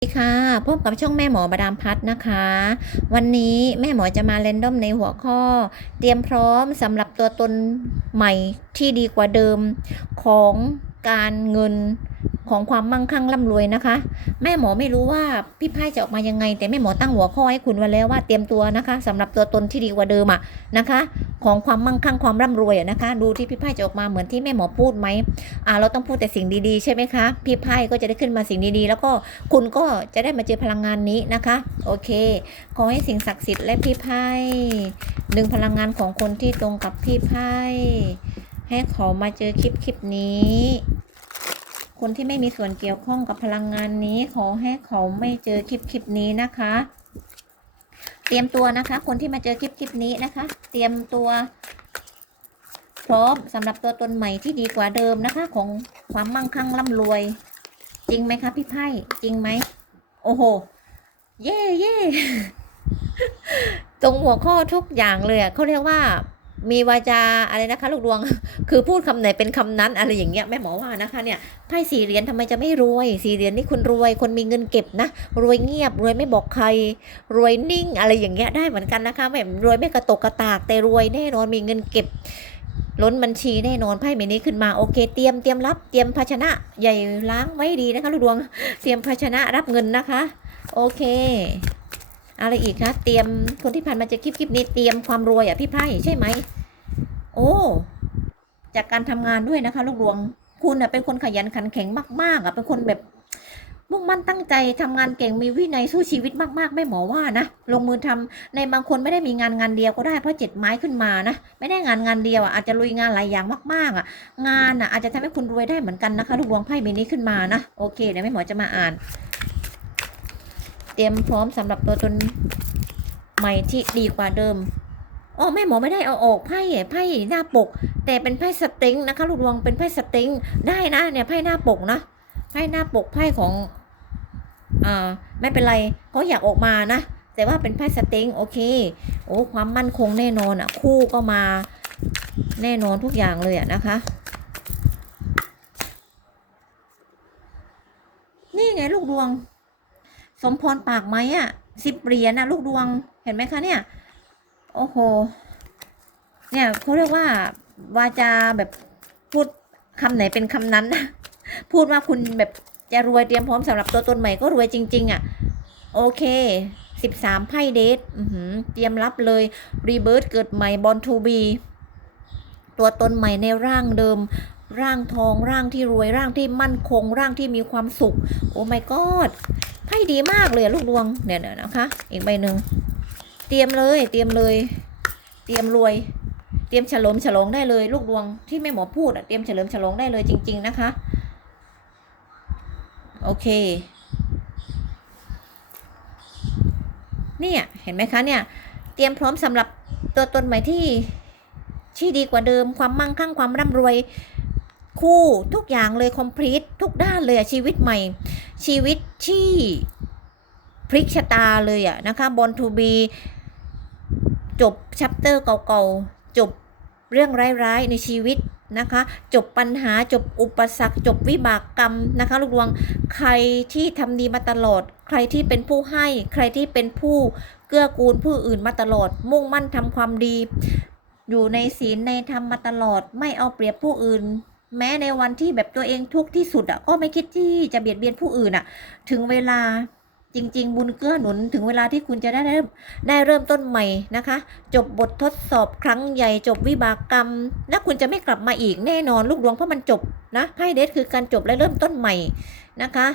สวัสดีค่ะพบกับช่องแม่หมอบาดามพัฒน์นะคะ วันนี้แม่หมอจะมาเรนดอมในหัวข้อ เตรียมพร้อมสำหรับตัวตนใหม่ที่ดีกว่าเดิมของการเงิน ของความมั่งคั่งร่ำรวยนะคะ แม่หมอไม่รู้ว่าพี่ไพ่จะออกมายังไง แต่แม่หมอตั้งหัวข้อให้คุณไว้แล้วว่าเตรียมตัวนะคะสำหรับตัวตนที่ดีกว่าเดิมอะนะคะ ของความมั่งคั่งความร่ำรวยนะคะ ดูที่พี่ไพ่จะออกมาเหมือนที่แม่หมอพูดไหมอ่าเราต้องพูดแต่สิ่งดีๆใช่ไหมคะพี่ไพ่ก็จะได้ขึ้นมาสิ่งดีๆ แล้วก็คุณก็จะได้มาเจอพลังงานนี้นะคะ โอเค ขอให้สิ่งศักดิ์สิทธิ์และพี่ไพ่ดึงพลังงานของคนที่ตรงกับพี่ไพ่ให้เขามาเจอคลิปคลิปนี้ คนที่ไม่มีส่วนเกี่ยวข้องกับพลังงานนี้ ขอให้เขาไม่เจอคลิปคลิปนี้นะคะ เตรียมตัวนะคะ คนที่มาเจอคลิปคลิปนี้นะคะ เตรียมตัว พร้อมสำหรับตัวตนใหม่ที่ดีกว่าเดิมนะคะ ของความมั่งคั่งร่ำรวย จริงไหมคะพี่ไพ่จริงไหมโอ้โห เย่เย่ตรงหัวข้อทุกอย่างเลยเขาเรียกว่า มีวาจาอะไรนะคะ ลูกดวง คือพูดคำไหนเป็นคำนั้นอะไรอย่างเงี้ยแม่หมอว่านะคะเนี่ยไพ่สี่เหรียญทำไมจะไม่รวยสี่เหรียญนี่คุณรวยคนมีเงินเก็บนะ รวยเงียบรวยไม่บอกใคร รวยนิ่งอะไรอย่างเงี้ยได้เหมือนกันนะคะไม่รวยไม่กระตกกระตากแต่รวยแน่นอนมีเงินเก็บ ล้นบัญชีแน่นอนไพ่ใบนี้ขึ้นมาโอเค เตรียมเตรียมรับเตรียมภาชนะ ใหญ่ล้างไว้ดีนะคะ ลูกดวง เตรียมภาชนะรับเงินนะคะ โอเค อะไรอีกคะเตรียมคนที่ผ่านมาจะคลิปคลิปนี้เตรียมความรวยอะพี่ไพ่ใช่ไหมโอ้จากการทำงานด้วยนะคะลูกดวง คุณอะเป็นคนขยันขันแข็งมากๆอะเป็นคนแบบมุ่งมั่นตั้งใจทำงานเก่งมีวินัยสู้ชีวิตมากๆ ไม่หมอว่านะลงมือทำในบางคนไม่ได้มีงานงานเดียวก็ได้เพราะเจ็ดไม้ขึ้นมานะไม่ได้งานงานเดียวอะอาจจะลุยงานหลายอย่างมากๆอะ งานอะอาจจะทำให้คุณรวยได้เหมือนกันนะคะลูกดวงไพ่ใบนี้ขึ้นมานะโอเคเดี๋ยวแม่หมอจะมาอ่าน รียมพร้อมสำหรับตัวตนใหม่ที่ดีกว่าเดิมอ๋อแม่หมอไม่ได้เอาออกไพ่ไพ่หน้าปก แต่เป็นไพ่สตริงนะคะลูกดวงเป็นไพ่สตริงได้นะเนี่ยไพ่หน้าปกนะไพ่หน้าปกไพ่ของอ่าไม่เป็นไรเขาอยากออกมานะแต่ว่าเป็นไพ่สตริงโอเคโอ้ความมั่นคงแน่นอนอะคู่ก็มาแน่นอนทุกอย่างเลยอะนะคะนี่ไงลูกดวง สมพรปากไหมอะสิบเหรียญนะลูกดวงเห็นไหมคะเนี่ย โอ้โห เนี่ยเขาเรียกว่าวาจาแบบพูดคำไหนเป็นคำนั้นพูดว่าคุณแบบจะรวยเตรียมพร้อมสำหรับตัวตนใหม่ก็รวยจริง ๆอะ โอเคสิบสามไพ่เดทเตรียมรับเลยรีเบิร์ตเกิดใหม่บอลทูบีตัวตนใหม่ในร่างเดิม ร่างทองร่างที่รวยร่างที่มั่นคง ร่างที่มีความสุข โอ้ my god ไพ่ดีมากเลยลูกดวงเนี่ยนะคะ อีกใบหนึ่งเตรียมเลย เตรียมเลย เตรียมรวย เตรียมเฉลิมฉลองได้เลย ลูกดวงที่แม่หมอพูดเตรียมเฉลิมฉลองได้เลยจริง ๆนะคะ โอเค เนี่ยเห็นไหมคะเนี่ย เตรียมพร้อมสำหรับตัวตนใหม่ที่ที่ดีกว่าเดิมความมั่งคั่งความร่ำรวยคู่ทุกอย่างเลยคอมพลีททุกด้านเลยชีวิตใหม่ ชีวิตที่พลิกชะตาเลยอะนะคะบอลทูบีจบชัปเตอร์เก่าๆ จบเรื่องร้ายๆในชีวิตนะคะ จบปัญหาจบอุปสรรค จบวิบากกรรมนะคะ ลูกดวงใครที่ทำดีมาตลอด ใครที่เป็นผู้ให้ ใครที่เป็นผู้เกื้อกูลผู้อื่นมาตลอด มุ่งมั่นทำความดี อยู่ในศีลในธรรมมาตลอด ไม่เอาเปรียบผู้อื่น แม้ในวันที่แบบตัวเองทุกข์ที่สุดอะก็ไม่คิดที่จะเบียดเบียนผู้อื่นอะถึงเวลาจริง ๆ บุญเกื้อหนุนถึงเวลาที่คุณจะได้เริ่มได้เริ่มต้นใหม่นะคะ จบบททดสอบครั้งใหญ่จบวิบากกรรม และคุณจะไม่กลับมาอีกแน่นอนลูกดวงเพราะมันจบนะไพ่เดทคือการจบและเริ่มต้นใหม่นะคะ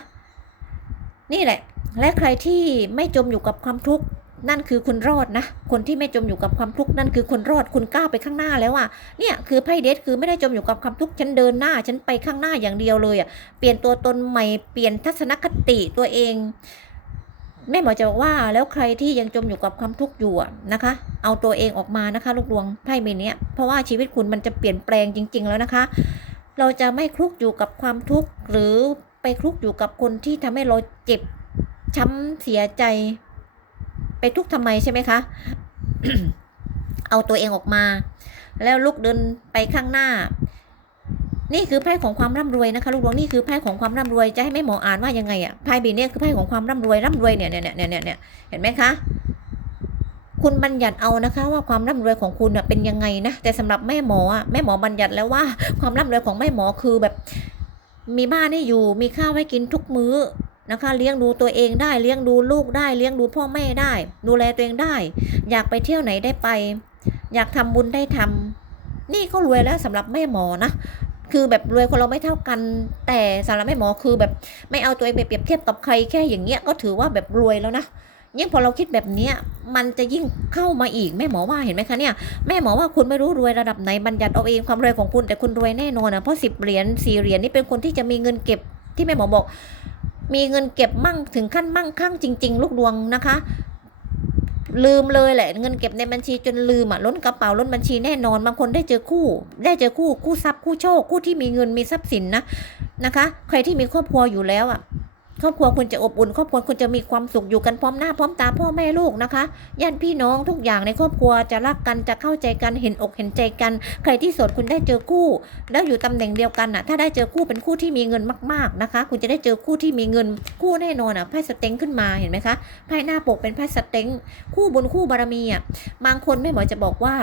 นี่แหละ และใครที่ไม่จมอยู่กับความทุกข์ นั่นคือคุณรอดนะ คนที่ไม่จมอยู่กับความทุกข์นั่นคือคนรอดคุณก้าวไปข้างหน้าแล้วอะเนี่ยคือไพ่เดทคือไม่ได้จมอยู่กับความทุกข์ฉันเดินหน้า ฉันไปข้างหน้าอย่างเดียวเลยอะเปลี่ยนตัวตนใหม่เปลี่ยนทัศนคติตัวเองแม่หมอจะบอกว่าแล้วใครที่ยังจมอยู่กับความทุกข์อยู่อะนะคะ เอาตัวเองออกมานะคะ ลูกดวงไพ่ใบเนี้ยเพราะว่าชีวิตคุณมันจะเปลี่ยนแปลงจริง ๆ แล้วนะคะ เราจะไม่คลุกอยู่กับความทุกข์หรือไปคลุกอยู่กับคนที่ทำให้เราเจ็บช้ำเสียใจ ทุกข์ทำไมใช่ไหมคะ เอาตัวเองออกมา แล้วลุกเดินไปข้างหน้า นี่คือไพ่ของความร่ำรวยนะคะ ลูกดวงนี่คือไพ่ของความร่ำรวย จะให้แม่หมออ่านว่ายังไงอะไพ่ใบเนี้ยคือไพ่ของความร่ำรวยร่ำรวยเนี่ยเนี่ยเนี่ยเนี่ยเนี่ยเห็นไหมคะคุณบัญญัติเอานะคะว่าความร่ำรวยของคุณเป็นยังไงนะแต่สำหรับแม่หมออะแม่หมอบัญญัติแล้วว่าความร่ำรวยของแม่หมอคือแบบ มีบ้านให้อยู่ มีข้าวให้กินทุกมื้อ นะคะ เลี้ยงดูตัวเองได้เลี้ยงดูลูกได้เลี้ยงดูพ่อแม่ได้ ดูแลตัวเองได้ อยากไปเที่ยวไหนได้ไป อยากทำบุญได้ทำนี่ก็รวยแล้วสำหรับแม่หมอนะคือแบบรวยคนเราไม่เท่ากัน แต่สำหรับแม่หมอคือแบบไม่เอาตัวเองไปเปรียบเทียบกับใครแค่อย่างเงี้ยก็ถือว่าแบบรวยแล้วนะยิ่งพอเราคิดแบบเนี้ยมันจะยิ่งเข้ามาอีกแม่หมอว่าเห็นไหมคะเนี่ยแม่หมอว่าคุณไม่รู้รวยระดับไหนบัญญัติเอาเองความรวยของคุณแต่คุณรวยแน่นอนนะเพราะสิบเหรียญสี่เหรียญนี่เป็นคนที่จะมีเงินเก็บที่แม่หมอบอก มีเงินเก็บมั่งถึงขั้นมั่งคั่งจริง ๆ ลูกดวงนะคะ ลืมเลยแหละเงินเก็บในบัญชีจนลืมอะล้นกระเป๋าล้นบัญชีแน่นอนบางคนได้เจอคู่ ได้เจอคู่คู่ทรัพย์คู่โชคคู่ที่มีเงินมีทรัพย์สินนะนะคะ ใครที่มีครอบครัวอยู่แล้วอะ ครอบครัวคุณจะอบอุ่น ครอบครัวคุณจะมีความสุขอยู่กันพร้อมหน้าพร้อมตาพ่อแม่ลูกนะคะญาติพี่น้องทุกอย่างในครอบครัวจะรักกันจะเข้าใจกันเห็นอกเห็นใจกัน ใครที่โสดคุณได้เจอคู่ แล้วอยู่ตำแหน่งเดียวกันน่ะถ้าได้เจอคู่เป็นคู่ที่มีเงินมาก ๆนะคะ คุณจะได้เจอคู่ที่มีเงินคู่แน่นอนอะไพ่สเต็งขึ้นมาเห็นไหมคะไพ่หน้าปกเป็นไพ่สเต็งคู่บุญคู่บารมีอะบางคนไม่หมอจะบอกว่า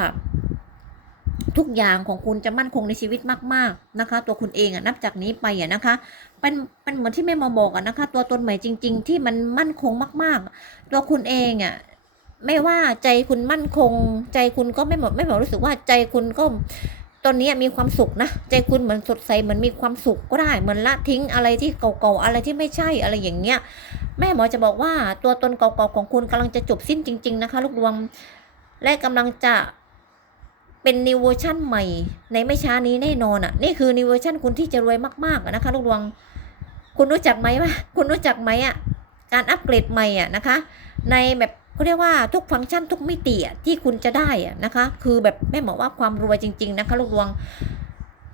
ทุกอย่างของคุณจะมั่นคงในชีวิตมาก ๆ นะคะ ตัวคุณเองอะนับจากนี้ไปอะนะคะ เป็นเป็นเหมือนที่แม่มาบอกอะนะคะ ตัวตนใหม่จริง ๆ ที่มันมั่นคงมาก ๆ ตัวคุณเองอะไม่ว่าใจคุณมั่นคง ใจคุณก็ไม่หมดไม่หมดรู้สึกว่าใจคุณก็ตอนนี้มีความสุขนะ ใจคุณเหมือนสดใสเหมือนมีความสุขก็ได้เหมือนละทิ้งอะไรที่เก่าๆอะไรที่ไม่ใช่อะไรอย่างเงี้ย แม่หมอจะบอกว่าตัวตนเก่าๆของคุณกำลังจะจบสิ้นจริง ๆนะคะ ลูกดวงและกำลังจะเป็นนิวเวอร์ชั่นใหม่ ในไม่ช้านี้แน่นอนอะนี่คือนิวเวอร์ชั่นคุณที่จะรวยมากๆนะคะ ลูกดวง คุณรู้จักไหมว่าคุณรู้จักไหมอะการอัปเกรดใหม่อะนะคะ ในแบบเขาเรียกว่าทุกฟังก์ชันทุกมิติอะที่คุณจะได้อะนะคะ คือแบบแม่หมอว่าความรวยจริง ๆ นะคะลูกดวง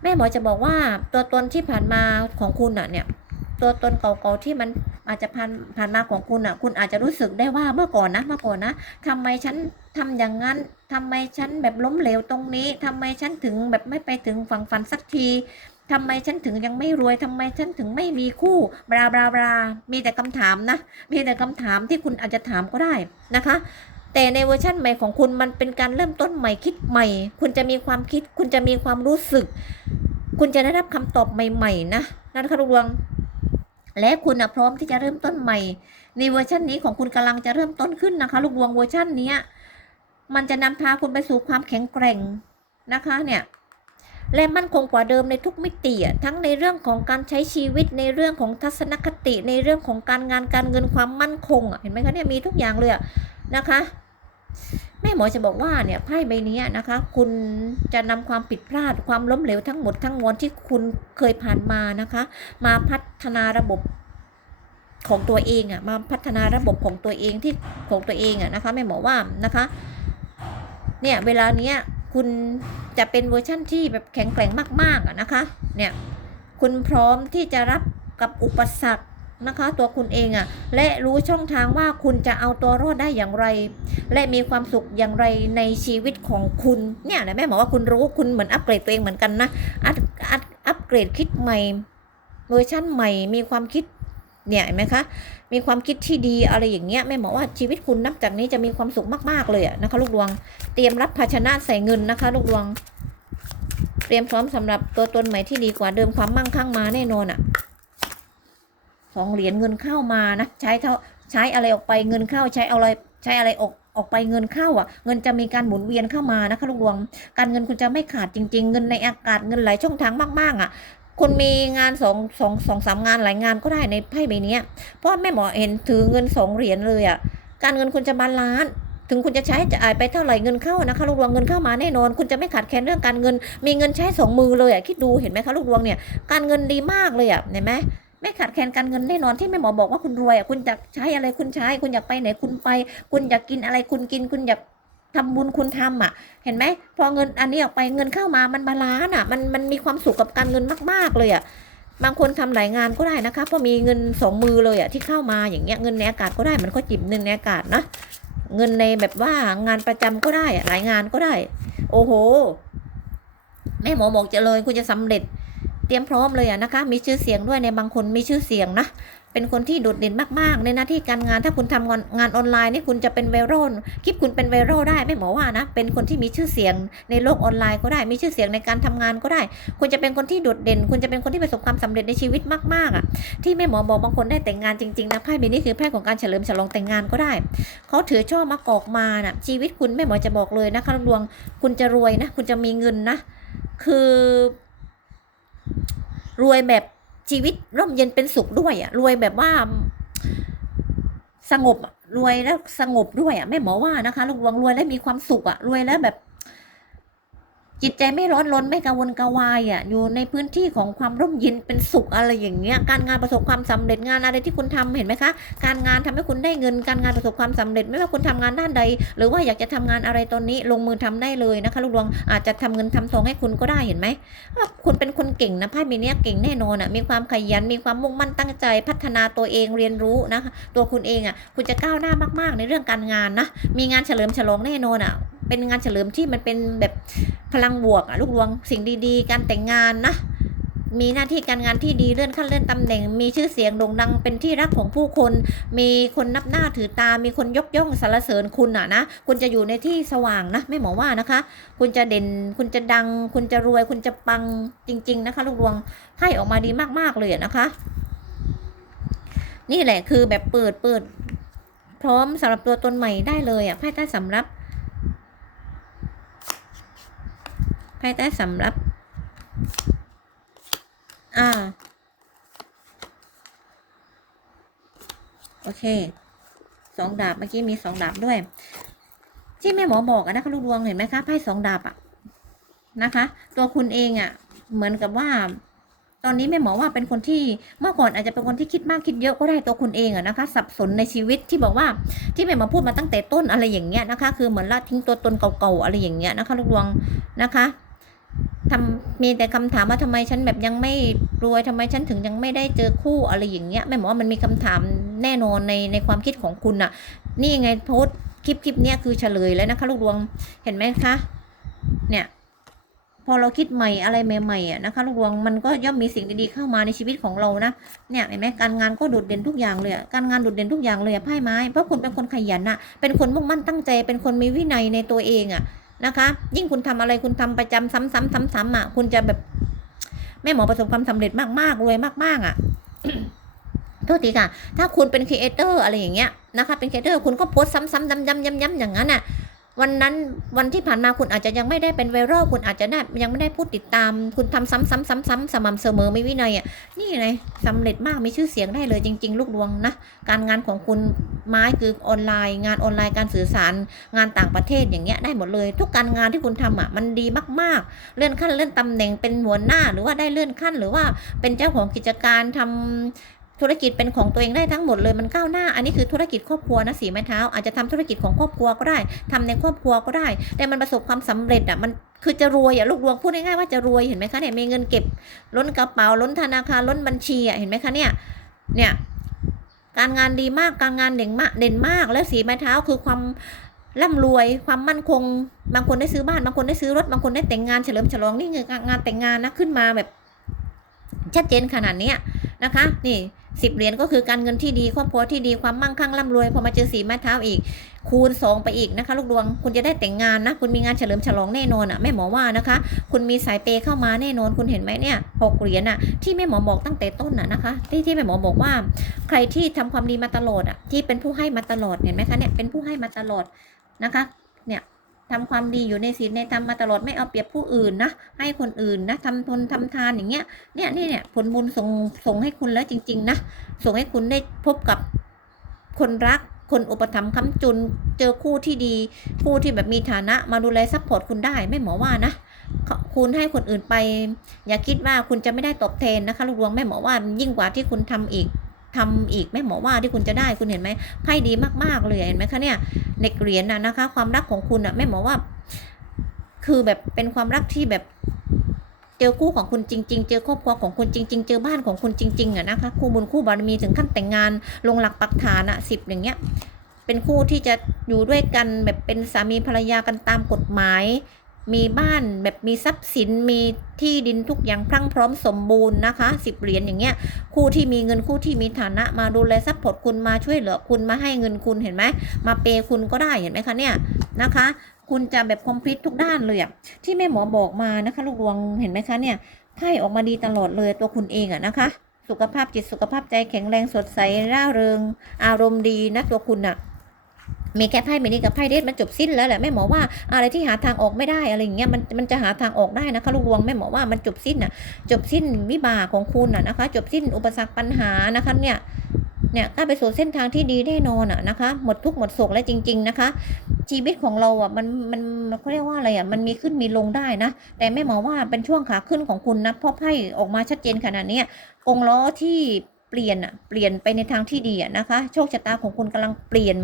แม่หมอจะบอกว่าตัวตนที่ผ่านมาของคุณอะเนี่ยตัวตนเก่าๆที่มันอาจจะผ่านผ่านมาของคุณอะ คุณอาจจะรู้สึกได้ว่าเมื่อก่อนนะเมื่อก่อนนะทำไมฉันทำอย่างนั้นทำไมฉันแบบล้มเหลวตรงนี้ทำไมฉันถึงแบบไม่ไปถึงฝั่งฝันสักที ทำไมฉันถึงยังไม่รวยทำไมฉันถึงไม่มีคู่บลาบลาบลามีแต่คำถามนะ มีแต่คำถามที่คุณอาจจะถามก็ได้นะคะ แต่ในเวอร์ชั่นใหม่ของคุณมันเป็นการเริ่มต้นใหม่คิดใหม่ คุณจะมีความคิด คุณจะมีความรู้สึก คุณจะได้รับคำตอบใหม่ ๆ นะนะคะลูกดวงและคุณนะพร้อมที่จะเริ่มต้นใหม่ ในเวอร์ชันนี้ของคุณกำลังจะเริ่มต้นขึ้นนะคะ ลูกดวงเวอร์ชันนี้มันจะนำพาคุณไปสู่ความแข็งแกร่งนะคะเนี่ย และมั่นคงกว่าเดิมในทุกมิติทั้งในเรื่องของการใช้ชีวิตในเรื่องของทัศนคติ ในเรื่องของการงานการเงินความมั่นคงเห็นไหมคะเนี่ยมีทุกอย่างเลยะนะคะแม่หมอจะบอกว่าเนี่ยไพ่ใบนี้นะคะ คุณจะนำความผิดพลาดความล้มเหลวทั้งหมดทั้งมวลที่คุณเคยผ่านมานะคะ มาพัฒนาระบบของตัวเองอะมาพัฒนาระบบของตัวเองที่ของตัวเองอะนะคะแม่หมอว่านะคะ เนี่ยเวลาเนี้ย คุณจะเป็นเวอร์ชั่นที่แบบแข็งแกร่งมากๆอะนะคะ เนี่ย คุณพร้อมที่จะรับกับอุปสรรคนะคะ ตัวคุณเองอะและรู้ช่องทางว่าคุณจะเอาตัวรอดได้อย่างไร และมีความสุขอย่างไรในชีวิตของคุณ เนี่ยนะแม่บอกว่าคุณรู้คุณเหมือนอัปเกรดตัวเองเหมือนกันนะอัพอัพอัปเกรดคิดใหม่เวอร์ชั่นใหม่มีความคิด เนี่ยเห็นไหมคะ มีความคิดที่ดีอะไรอย่างเงี้ยแม่บอกว่าชีวิตคุณนับจากนี้จะมีความสุขมากๆเลยอะนะคะ ลูกดวง เตรียมรับภาชนะใส่เงินนะคะ ลูกดวง เตรียมพร้อมสำหรับตัวตนใหม่ที่ดีกว่าเดิมความมั่งคั่งมาแน่นอนอะสองเหรียญเงินเข้ามานะใช้เท่าใช้อะไรออกไปเงินเข้าใช้อะไรใช้อะไรออกออกไปเงินเข้าอะ เงินจะมีการหมุนเวียนเข้ามานะคะลูกดวง การเงินคุณจะไม่ขาดจริง ๆ เงินในอากาศเงินไหลช่องทางมากๆอะ คุณมีงานสองสองสองสามงานหลายงานก็ได้ในไพ่ใบนี้เพราะแม่หมอเห็นถือเงินสองเหรียญเลยอะการเงินคุณจะบาลานซ์ถึงคุณจะใช้จ่ายไปเท่าไหร่เงินเข้านะคะลูกดวงเงินเข้ามาแน่นอน คุณจะไม่ขาดแคลนเรื่องการเงิน มีเงินใช้สองมือเลยอะคิดดูเห็นไหมคะลูกดวงเนี่ยการเงินดีมากเลยอะเห็นไหมไม่ขาดแคลนการเงินแน่นอนที่แม่หมอบอกว่าคุณรวยอะคุณอยากใช้อะไรคุณใช้ คุณอยากไปไหนคุณไป คุณอยากกินอะไรคุณกินคุณอยาก ทำบุญคุณทำอะ เห็นไหมพอเงินอันนี้ออกไปเงินเข้ามามันบาลานซ์อะมันมันมีความสุขกับการเงินมาก ๆ เลยอะบางคนทำหลายงานก็ได้นะคะเพราะมีเงินสองมือเลยอะที่เข้ามาอย่างเงี้ยเงินในอากาศก็ได้มันก็จิบเงินในอากาศนะเงินในแบบว่างานประจำก็ได้หลายงานก็ได้ โอ้โห แม่หมอบอกจะเลยคุณจะสำเร็จ เตรียมพร้อมเลยอะนะคะ มีชื่อเสียงด้วยในบางคนมีชื่อเสียงนะเป็นคนที่โดดเด่นมากๆ ในหน้าที่การงานถ้าคุณทำงานงานออนไลน์นี่คุณจะเป็นไวรัลคลิปคุณเป็นไวรัลได้ไม่หมอว่านะ เป็นคนที่มีชื่อเสียงในโลกออนไลน์ก็ได้ มีชื่อเสียงในการทำงานก็ได้ คุณจะเป็นคนที่โดดเด่น คุณจะเป็นคนที่ประสบความสำเร็จในชีวิตมากๆอะที่แม่หมอบอกบางคนได้แต่งงานจริงๆนะไพ่ใบนี้คือไพ่ของการเฉลิมฉลองแต่งงานก็ได้เขาถือช่อมะกอกมาน่ะชีวิตคุณแม่หมอจะบอกเลยนะคะดวงคุณจะรวยนะ คุณจะมีเงินนะ คือ รวยแบบ ชีวิตร่มเย็นเป็นสุขด้วยอะรวยแบบว่า สงบรวยแล้วสงบด้วยอะแม่หมอว่านะคะลูกดวงรวยแล้วมีความสุขอะรวยแล้วแบบ จิตใจไม่ร้อนรนไม่กังวลกะวายอะอยู่ในพื้นที่ของความร่มเย็นเป็นสุขอะไรอย่างเงี้ยการงานประสบความสำเร็จงานอะไรที่คุณทำเห็นไหมคะ การงานทำให้คุณได้เงิน การงานประสบความสำเร็จ ไม่ว่าคุณทำงานด้านใด หรือว่าอยากจะทำงานอะไรตอนนี้ลงมือทำได้เลยนะคะ ลูกดวงอาจจะทำเงินทำทองให้คุณก็ได้เห็นไหมคุณเป็นคนเก่งนะไพ่ใบเนี้ยเก่งแน่นอนอะมีความขยันมีความมุ่งมั่นตั้งใจพัฒนาตัวเองเรียนรู้นะคะตัวคุณเองอะคุณจะก้าวหน้ามาก ๆ ในเรื่องการงานนะมีงานเฉลิมฉลองแน่นอนอะ เป็นงานเฉลิมที่มันเป็นแบบพลังบวกอะลูกดวงสิ่งดีๆ การแต่งงานนะมีหน้าที่การงานที่ดีเลื่อนขั้นเลื่อนตำแหน่ง มีชื่อเสียงโด่งดังเป็นที่รักของผู้คน มีคนนับหน้าถือตา มีคนยกย่องสรรเสริญคุณอะนะคุณจะอยู่ในที่สว่างนะไม่หมอว่านะคะ คุณจะเด่นคุณจะดัง คุณจะรวย คุณจะปังจริง ๆ นะคะลูกดวงไพ่ออกมาดีมากๆเลยนะคะ นี่แหละคือแบบเปิดเปิด พร้อมสำหรับตัวตนใหม่ได้เลยอะไพ่ใต้สำรับ ไพ่ใต้สำรับ อ่า โอเค สองดาบ เมื่อกี้มีสองดาบด้วย ที่แม่หมอบอกอะนะคะลูกดวงเห็นไหมคะไพ่สองดาบอะนะคะ ตัวคุณเองอะเหมือนกับว่า ตอนนี้แม่หมอว่าเป็นคนที่เมื่อก่อนอาจจะเป็นคนที่คิดมากคิดเยอะก็ได้ตัวคุณเองอะนะคะ สับสนในชีวิตที่บอกว่าที่แม่หมอพูดมาตั้งแต่ต้นอะไรอย่างเงี้ยนะคะ คือเหมือนละทิ้งตัวตนเก่าๆอะไรอย่างเงี้ยนะคะ ลูกดวงนะคะ ทำมีแต่คำถามว่าทำไมฉันแบบยังไม่รวยทำไมฉันถึงยังไม่ได้เจอคู่อะไรอย่างเงี้ยแม่หมอว่ามันมีคำถามแน่นอนในในความคิดของคุณอะนี่ไงโพส์คลิปคลิปเนี้ยคือเฉลยแล้วนะคะลูกดวงเห็นไหมคะเนี่ยพอเราคิดใหม่อะไรใหม่ๆอะนะคะลูกดวงมันก็ย่อมมีสิ่งดีๆเข้ามาในชีวิตของเรานะเนี่ยเห็นไหมการงานก็โดดเด่นทุกอย่างเลยการงานโดดเด่นทุกอย่างเลยไพ่ไม้เพราะคุณเป็นคนขยันอะเป็นคนมุ่งมั่นตั้งใจ เป็นคนมีวินัยในตัวเองอะ นะคะ ยิ่งคุณทำอะไรคุณทำประจำซ้ำๆซ้ำๆอะคุณจะแบบแม่หมอประสบความสำเร็จมากๆรวยมาก ๆ อะโทษทีค่ะ ถ้าคุณเป็นครีเอเตอร์อะไรอย่างเงี้ยนะคะ เป็นครีเอเตอร์คุณก็โพสต์ซ้ำๆย้ำๆย้ำๆอย่างนั้นอะ วันนั้นวันที่ผ่านมาคุณอาจจะยังไม่ได้เป็นไวรัลคุณอาจจะได้ยังไม่ได้พูดติดตาม คุณทำซ้ำๆซ้ำๆสม่ำเสมอไม่วินัยอะนี่ไงสำเร็จมากมีชื่อเสียงได้เลยจริง ๆ ลูกดวงนะการงานของคุณไม้คือออนไลน์ งานออนไลน์การสื่อสารงานต่างประเทศอย่างเงี้ยได้หมดเลย ทุกการงานที่คุณทำอะมันดีมากๆ เลื่อนขั้นเลื่อนตำแหน่งเป็นหัวหน้าหรือว่าได้เลื่อนขั้นหรือว่าเป็นเจ้าของกิจการทำ ธุรกิจเป็นของตัวเองได้ทั้งหมดเลยมันก้าวหน้า อันนี้คือธุรกิจครอบครัวนะสีไม้เท้า อาจจะทำธุรกิจของครอบครัวก็ได้ทำในครอบครัวก็ได้ แต่มันประสบความสำเร็จอะมันคือจะรวยอะลูกดวงพูดง่ายๆว่าจะรวยเห็นไหมคะเนี่ยมีเงินเก็บ ล้นกระเป๋าล้นธนาคารล้นบัญชีอะเห็นไหมคะเนี่ยเนี่ยการงานดีมากการงานเด่นมากเด่นมาก แล้วสีไม้เท้าคือความร่ำรวยความมั่นคง บางคนได้ซื้อบ้านบางคนได้ซื้อรถบางคนได้แต่งงานเฉลิมฉลองนี่คืองานแต่งงานนะขึ้นมาแบบชัดเจนขนาดเนี้ยนะคะ นี่ สิบเหรียญก็คือการเงินที่ดีครอบครัวที่ดีความมั่งคั่งร่ำรวยพอมาเจอสีไม้เท้าอีก คูณสองไปอีกนะคะ ลูกดวงคุณจะได้แต่งงานนะ คุณมีงานเฉลิมฉลองแน่นอนอะแม่หมอว่านะคะ คุณมีสายเปย์เข้ามาแน่นอน คุณเห็นไหมเนี่ยหกเหรียญอะที่แม่หมอบอกตั้งแต่ต้นน่ะนะคะ ที่ที่แม่หมอบอกว่า ใครที่ทำความดีมาตลอดอะที่เป็นผู้ให้มาตลอดเห็นไหมคะเนี่ยเป็นผู้ให้มาตลอดนะคะ เนี่ย ทำความดีอยู่ในศีลในธรรมมาตลอดไม่เอาเปรียบผู้อื่นนะ ให้คนอื่นนะทำทนทำทานอย่างเงี้ยเนี่ยนี่เนี่ยผลบุญส่งส่งให้คุณแล้วจริง ๆ นะ ส่งให้คุณได้พบกับคนรักคนอุปถัมภ์ค้ำจุน เจอคู่ที่ดี คู่ที่แบบมีฐานะมาดูแลซัพพอร์ตคุณได้ไม่หมอว่านะ คุณให้คนอื่นไป อย่าคิดว่าคุณจะไม่ได้ตอบแทนนะคะลูกดวงแม่หมอว่ายิ่งกว่าที่คุณทำอีก ทำอีกแม่หมอว่าที่คุณจะได้คุณเห็นไหมไพ่ดีมากๆเลยเห็นไหมคะเนี่ยเด็กเหรียญนะนะคะ ความรักของคุณอะแม่หมอว่า คือแบบเป็นความรักที่แบบเจอคู่ของคุณจริง ๆ เจอครอบครัวของคุณจริง ๆ เจอบ้านของคุณจริงๆอะนะคะคู่บุญคู่บารมีถึงขั้นแต่งงานลงหลักปักฐานอะสิบอย่างเงี้ย เป็นคู่ที่จะอยู่ด้วยกันแบบเป็นสามีภรรยากันตามกฎหมาย มีบ้านแบบมีทรัพย์สินมีที่ดินทุกอย่างพรั่งพร้อมสมบูรณ์นะคะสิบเหรียญอย่างเงี้ยคู่ที่มีเงินคู่ที่มีฐานะมาดูแลซัพพอร์ตคุณมาช่วยเหลือคุณมาให้เงินคุณเห็นไหมมาเปย์คุณก็ได้เห็นไหมคะเนี่ยนะคะ คุณจะแบบคอมพลีททุกด้านเลยอะที่แม่หมอบอกมานะคะลูกดวงเห็นไหมคะเนี่ยไพ่ออกมาดีตลอดเลยตัวคุณเองอะนะคะ สุขภาพจิตสุขภาพใจแข็งแรงสดใสร่าเริง อารมณ์ดีนะตัวคุณอะ มีแค่ไพ่เมนี้กับไพ่เดทมันจบสิ้นแล้วแหละแม่หมอว่าอะไรที่หาทางออกไม่ได้อะไรอย่างเงี้ยมันมันจะหาทางออกได้นะคะลูกดวงแม่หมอว่ามันจบสิ้นอะจบสิ้นวิบากของคุณอะนะคะ จบสิ้นอุปสรรคปัญหานะคะเนี่ยเนี่ยก้าไปสู่เส้นทางที่ดีแน่นอนอะนะคะ หมดทุกหมดโศกแล้วจริง ๆนะคะ ชีวิตของเราอะมันมันเขาเรียกว่าอะไรอะมันมีขึ้นมีลงได้นะ แต่แม่หมอว่าเป็นช่วงขาขึ้นของคุณนะเพราะไพ่ออกมาชัดเจนขนาดนี้ยกงล้อที่ เปลี่ยนอะเปลี่ยนไปในทางที่ดีอะนะคะ โชคชะตาของคุณกำลังเปลี่ยน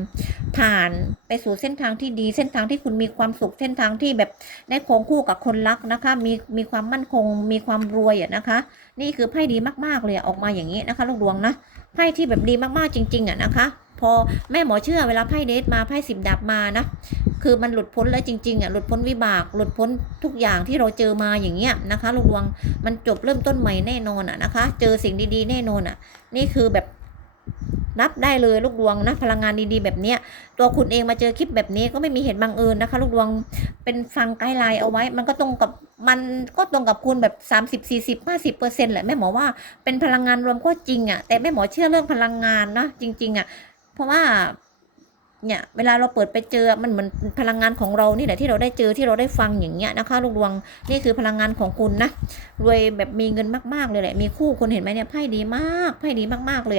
ผ่านไปสู่เส้นทางที่ดี เส้นทางที่คุณมีความสุข เส้นทางที่แบบได้คงคู่กับคนรักนะคะ มีมีความมั่นคง มีความรวยอะนะคะ นี่คือไพ่ดีมากๆเลยออกมาอย่างนี้นะคะ ลูกดวงนะไพ่ที่แบบดีมากๆจริง ๆอะนะคะ อแม่หมอเชื่อเวลาไพ่เดทมาไพ่สิบดับมานะคือมันหลุดพ้นแล้วจริงๆอะหลุดพ้นวิบากหลุดพ้นทุกอย่างที่เราเจอมาอย่างเงี้ยนะคะลูกดวงมันจบเริ่มต้นใหม่แน่นอนอะนะคะ เจอสิ่งดีๆแน่นอนอะ นี่คือแบบรับได้เลยลูกดวงนะพลังงานดีๆแบบเนี้ยตัวคุณเองมาเจอคลิปแบบนี้ก็ไม่มีเหตุบังเอิญนะคะ ลูกดวงเป็นฟังไกด์ไลน์เอาไว้ มันก็ตรงกับมันก็ตรงกับคุณแบบ 30 40 50เปอร์เซ็นต์แหละแม่หมอว่าเป็นพลังงานรวมก็จริงอะ่ะแต่แม่หมอเชื่อเรื่องพลังงานนะจริง ๆอะ่ะ เพราะว่าเนี่ยเวลาเราเปิดไปเจอมันเหมือนพลังงานของเรานี่แหละที่เราได้เจอที่เราได้ฟังอย่างเงี้ยนะคะลูกดวงนี่คือพลังงานของคุณนะรวยแบบมีเงินมากๆเลยแหละมีคู่คุณเห็นไหมเนี่ยไพ่ดีมากไพ่ดีมากๆเลย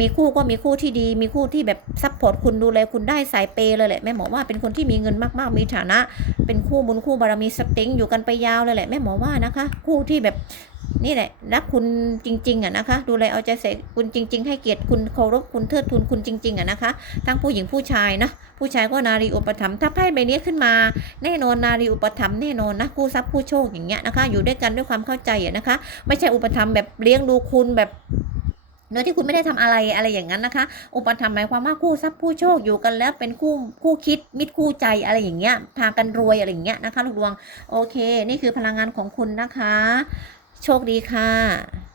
มีคู่ก็มีคู่ที่ดี มีคู่ที่แบบซัพพอร์ตคุณดูแลคุณได้สายเปย์เลยแหละแม่หมอว่าเป็นคนที่มีเงินมากๆ มีฐานะ เป็นคู่บุญคู่บารมีสต็งอยู่กันไปยาวเลยแหละแม่หมอว่านะคะ คู่ที่แบบ นี่แหละรักคุณจริง ๆอะนะคะ ดูแลเอาใจใส่คุณจริง ๆ ให้เกียรติคุณเคารพคุณเทิดทูนคุณจริง ๆอะนะคะ ทั้งผู้หญิงผู้ชายนะผู้ชายก็นารีอุปถัมภ์ถ้าไพ่ใบนี้ขึ้นมา แน่นอนนารีอุปถัมภ์แน่นอนนะคู่ทรัพย์คู่โชคอย่างเงี้ยนะคะ อยู่ด้วยกันด้วยความเข้าใจอะนะคะ ไม่ใช่อุปถัมภ์แบบเลี้ยงดูคุณแบบโดยที่คุณไม่ได้ทำอะไรอะไรอย่างนั้นนะคะ อุปถัมหมายความว่าคู่ทรัพย์คู่โชคอยู่กันแล้วเป็นคู่คู่คิดมิตรคู่ใจอะไรอย่างเงี้ยพากันรวยอะไรอย่างเงี้ยนะคะลูกดวงโอเค นี่คือพลังงานของคุณนะคะ โชคดีค่ะ